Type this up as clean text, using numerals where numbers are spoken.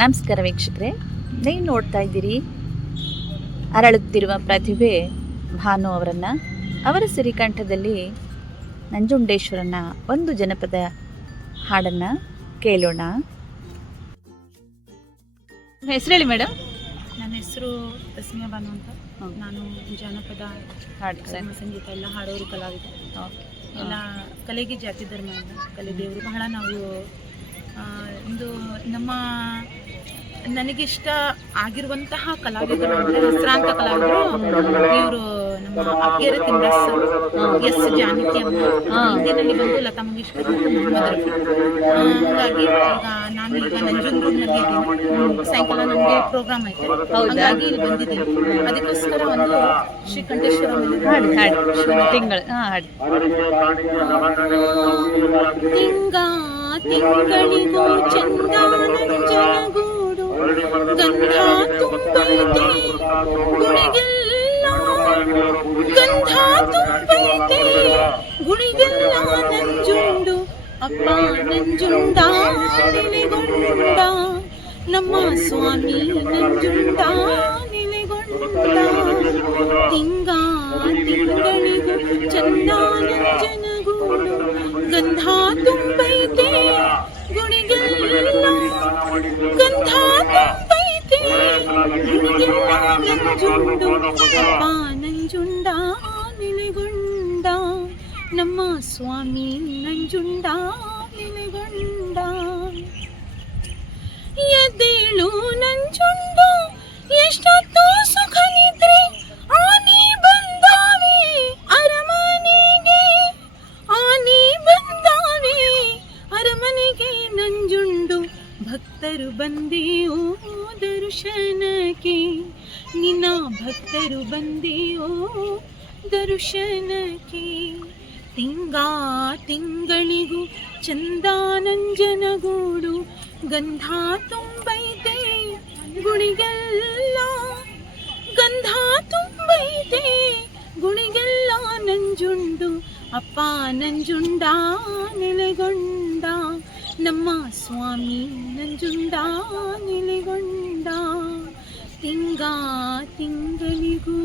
ನಮಸ್ಕಾರ ವೀಕ್ಷಕರೇ, ನೀವು ನೋಡ್ತಾ ಇದ್ದೀರಿ ಅರಳುತ್ತಿರುವ ಪ್ರತಿಭೆ ಭಾನು ಅವರನ್ನು. ಅವರ ಸಿರಿಕಂಠದಲ್ಲಿ ನಂಜುಂಡೇಶ್ವರನ ಒಂದು ಜನಪದ ಹಾಡನ್ನು ಕೇಳೋಣ. ಹೆಸರು ಹೇಳಿ ಮೇಡಮ್. ನನ್ನ ಹೆಸರು ತಸ್ಮಿಯಾ ಬಾನು ಅಂತ. ನಾನು ಜಾನಪದ ಹಾಡು ಸಂಗೀತ ಎಲ್ಲ ಹಾಡೋರು ಕಲಾವಿದ. ಎಲ್ಲ ಕಲೆಗೆ ಜಾತಿ ಧರ್ಮ ಇಲ್ಲ, ಕಲೆ ದೇವರು ಬಹಳ ನಾವು ಒಂದು ನಮ್ಮ ನನಗಿಷ್ಟ ಆಗಿರುವಂತಹ ಕಲಾವಿದರು ಅಂದರೆ ಹೆಸರಾಂತ ಕಲಾವಿದರು ಇವರು ನಮ್ಮ ಅಗ್ಗೆರೆ ತಿಮ್ಮರಸ್, ಎಸ್ ಜಾನಕಿ ಅಮ್ಮ, ಹಿಂದಿನಲ್ಲಿ ಬಂದು ಲತಾ ಮಂಗೇಶ್ಕರ್ ಮತ್ತು ಮೊಹಮ್ಮದ್ ರಫಿ. ಹಾಗಾಗಿ ಈಗ ನಾನು ಈಗ ನಂಜನಗೂಡಿನಲ್ಲಿ ಇದ್ದೀನಿ. ಸಾಯಂಕಾಲ ನಮಗೆ ಪ್ರೋಗ್ರಾಮ್ ಐತೆ, ಹಾಗಾಗಿ ಇಲ್ಲಿ ಬಂದಿದ್ದೀನಿ. ಅದಕ್ಕೋಸ್ಕರ ಒಂದು ಶ್ರೀಕಂಠೇಶ್ವರ ತಿಂಗಳಿಗೂ ಚಂದ ನಂಜನಗೂಡು ಗಂಧ ತುಂಬೈತೆ ಗುಣಿಗೆಲ್ಲ, ಗಂಧ ತುಂಬೈತೆ ಗುಣಿಗೆಲ್ಲ ನಂಜುಂಡು ಅಪ್ಪ ನಂಜುಂಡ ನೆಲೆಗೊಂಡ, ನಮ್ಮ ಸ್ವಾಮಿ ನಂಜುಂಡ ನೆಲೆಗೊಂಡ. ತಿಂಗಳಿಗೂ ಚಂದ ನಂಜನಗೂಡು ಗಂಧ ತುಂಬೈತೆ ಗುಣಿಗೆಲ್ಲ, ಗಂಧ ತುಂಬೈತೆ ಗುಣಿಗೆಲ್ಲ ನಂಜುಂಡು ಅಪ್ಪ ನಂಜುಂಡ ನೆಲೆಗೊಂಡ, ನಮ್ಮ ಸ್ವಾಮಿ ನಂಜುಂಡ ನೆಲೆಗೊಂಡ. ಎದ್ದೇಳು ನಂಜುಂಡು ಎಷ್ಟೊತ್ತು ಸುಖನಿದ್ರೆ ಆನಿ ಬಂದಾವೆ ಅರಮನೆಗೆ, ಆನಿ ಬಂದಾವೆ ಅರಮನೆಗೆ ನಂಜುಂಡು. ಭಕ್ತರು ಬಂದೇವು ದರ್ಶನಕ್ಕೆ, ನಿನ್ನ ಭಕ್ತರು ಬಂದೇವು ದರ್ಶನಕ್ಕೆ. ತಿಂಗಳಿಗೂ ಚಂದ ನಂಜನಗೂಡು ಗಂಧ ತುಂಬೈತೆ ಗುಣಿಗೆಲ್ಲ, ಗಂಧ ತುಂಬೈತೆ ಗುಣಿಗೆಲ್ಲ ನಂಜುಂಡು ಅಪ್ಪ ನಂಜುಂಡ ನೆಲೆಗೊಂಡ, ನಮ್ಮ ಸ್ವಾಮಿ ನಂಜುಂಡ ನೆಲೆಗೊಂಡ. ತಿಂಗಳಿಗೂ